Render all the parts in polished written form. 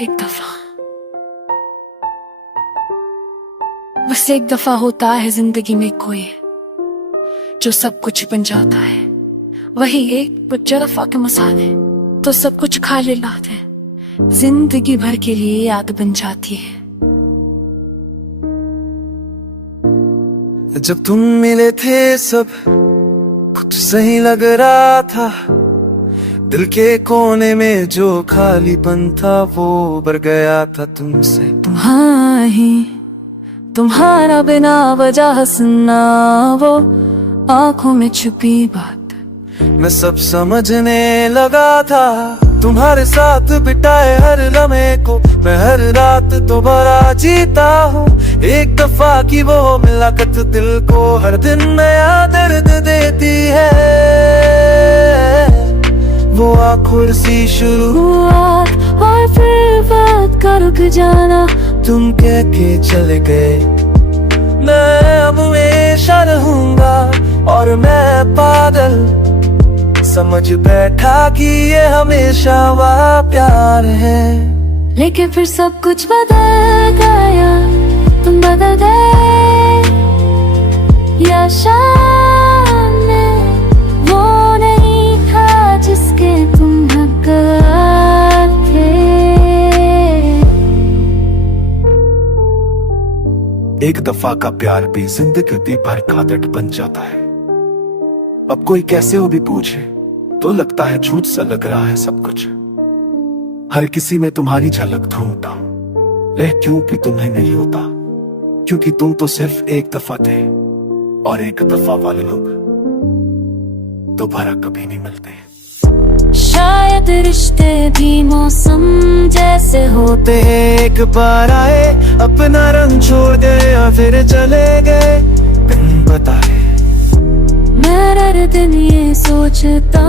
एक दफा, बस एक दफा होता है जिंदगी में कोई जो सब कुछ बन जाता है। वही एक दफा के मसाले तो सब कुछ खा ले लाते हैं, जिंदगी भर के लिए याद बन जाती है। जब तुम मिले थे सब कुछ सही लग रहा था, दिल के कोने में जो खालीपन था वो भर गया था तुमसे। तुम्हारा बिना वजह हंसना, वो आंखों में छुपी बात मैं सब समझने लगा था। तुम्हारे साथ बिताए हर लम्हे को मैं हर रात दोबारा जीता हूँ। एक दफा की वो मुलाकात दिल को हर दिन नया दर्द देती है। वो आखिर सी शुरुआत और फिर बात का रुक जाना, तुम कह के चले गए। मैं अब हमेशा रहूंगा और मैं पागल समझ बैठा कि ये हमेशा वह प्यार है। लेकिन फिर सब कुछ बदल गया, तुम बदल गए। या शायद वो नहीं था जिसके तुम हकदार थे। एक दफा का प्यार भी जिंदगी भर का दर्द बन जाता है। अब कोई कैसे हो भी पूछे तो लगता है झूठ सा लग रहा है सब कुछ। हर किसी में तुम्हारी झलक ढूंढता क्योंकि तुम्हें नहीं होता, क्योंकि तुम तो सिर्फ एक दफा थे और एक दफा वाले लोग दोबारा कभी नहीं मिलते। शायद रिश्ते भी मौसम जैसे होते, एक बार आए अपना रंग छोड़ गए और फिर चले गए बिन बताए। मैं हर दिन ये सोचता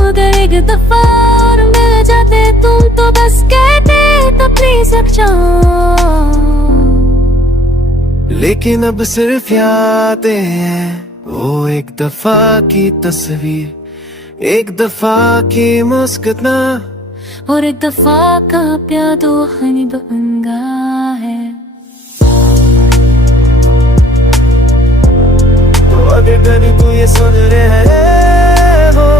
अगर एक दफा और मिल जाते तुम तो बस कहते तो प्लीज अब जाओ। लेकिन अब सिर्फ यादें हैं, वो एक दफा की तस्वीर, एक दफा की मुस्कुराना और एक दफा का प्यार दो हनी बंगा है। तो अगर तू ये सुन रहे हो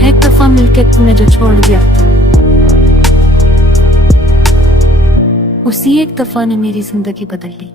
एक दफा मिलके तुमने जो छोड़ दिया, उसी एक दफा ने मेरी जिंदगी बदल ली।